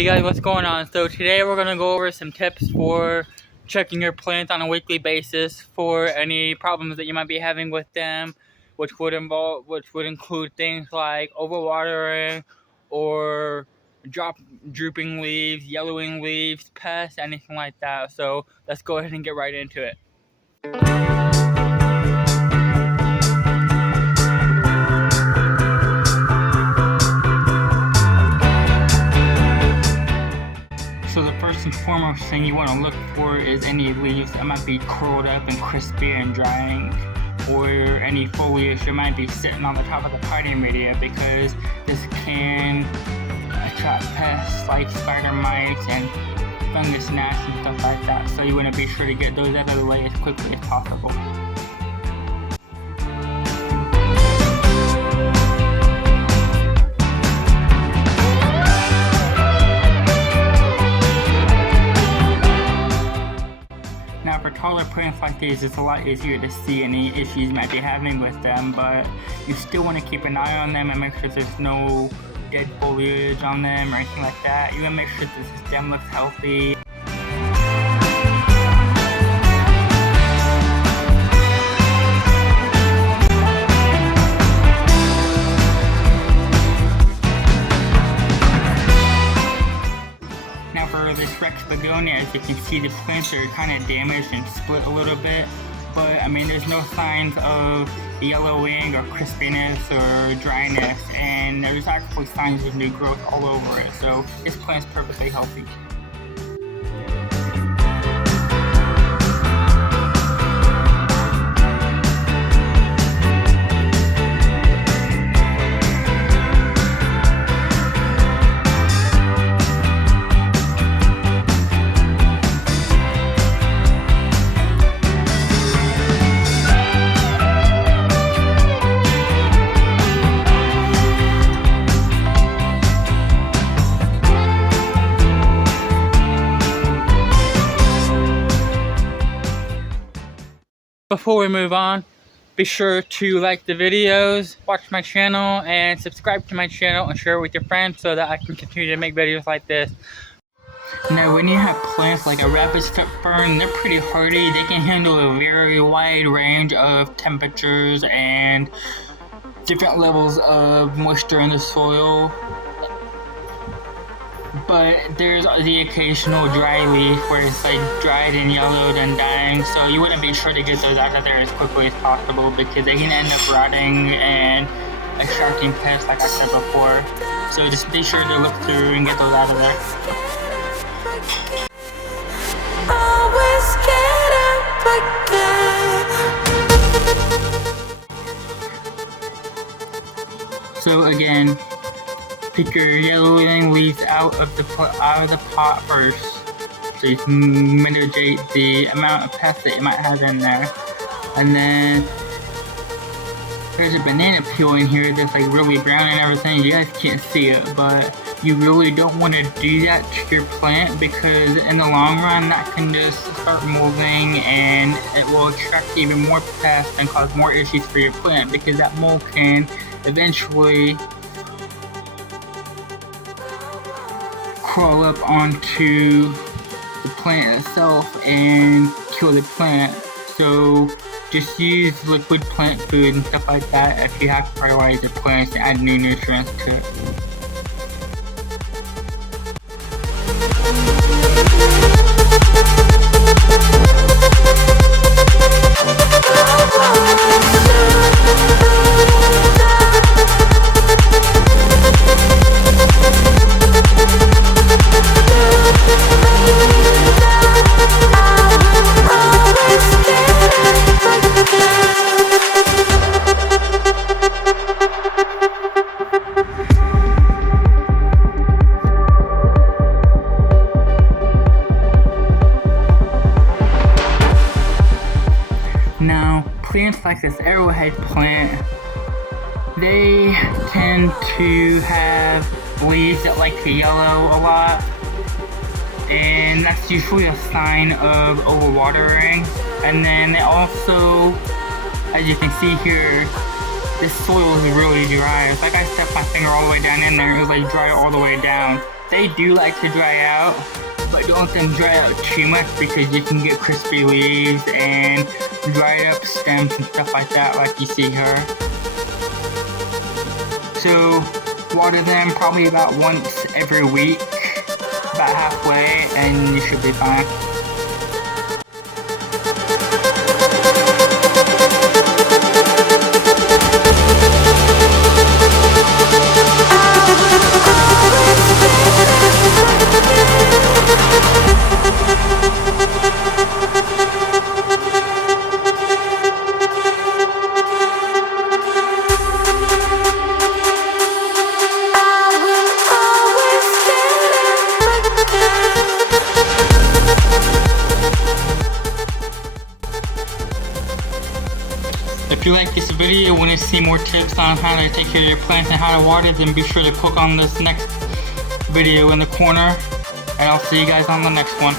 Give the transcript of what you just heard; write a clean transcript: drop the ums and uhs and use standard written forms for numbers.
Hey guys, what's going on? So today we're going to go over some tips for checking your plants on a weekly basis for any problems that you might be having with them, which would include things like overwatering or drooping leaves, yellowing leaves, pests, anything like that. So let's go ahead and get right into it. So the first and foremost thing you want to look for is any leaves that might be curled up and crispy and drying, or any foliage that might be sitting on the top of the potting media, because this can attract pests like spider mites and fungus gnats and stuff like that. So you want to be sure to get those out of the way as quickly as possible. Now for taller plants like these, it's a lot easier to see any issues you might be having with them, but you still want to keep an eye on them and make sure there's no dead foliage on them or anything like that. You want to make sure that the stem looks healthy. Now for this Rex begonia, as you can see, the plants are kind of damaged and split a little bit, but I mean there's no signs of yellowing or crispiness or dryness, and there's actually signs of new growth all over it, so this plant's perfectly healthy. Before we move on, be sure to like the videos, watch my channel, and subscribe to my channel and share it with your friends so that I can continue to make videos like this. Now when you have plants like a rabbit's foot fern, they're pretty hardy. They can handle a very wide range of temperatures and different levels of moisture in the soil. But there's the occasional dry leaf where it's like dried and yellowed and dying, so you want to be sure to get those out of there as quickly as possible, because they can end up rotting and attracting pests like I said before. So just be sure to look through and get those out of there. So again, pick your yellowing leaves out of the pot first, so you can mitigate the amount of pests that you might have in there. And then there's a banana peel in here that's like really brown and everything. You guys can't see it, but you really don't want to do that to your plant, because in the long run that can just start molding and it will attract even more pests and cause more issues for your plant, because that mold can eventually crawl up onto the plant itself and kill the plant. So just use liquid plant food and stuff like that if you have to fertilize your plants and add new nutrients to it. Now, plants like this arrowhead plant, they tend to have leaves that like to yellow a lot, and that's usually a sign of overwatering. And then they also, as you can see here, this soil is really dry. It's like I stepped my finger all the way down in there, it was like dry all the way down. They do like to dry out, but don't let them dry out too much because you can get crispy leaves and dried up stems and stuff like that, like you see here. So water them probably about once every week, about halfway, and you should be fine. If you like this video and want to see more tips on how to take care of your plants and how to water them, be sure to click on this next video in the corner, and I'll see you guys on the next one.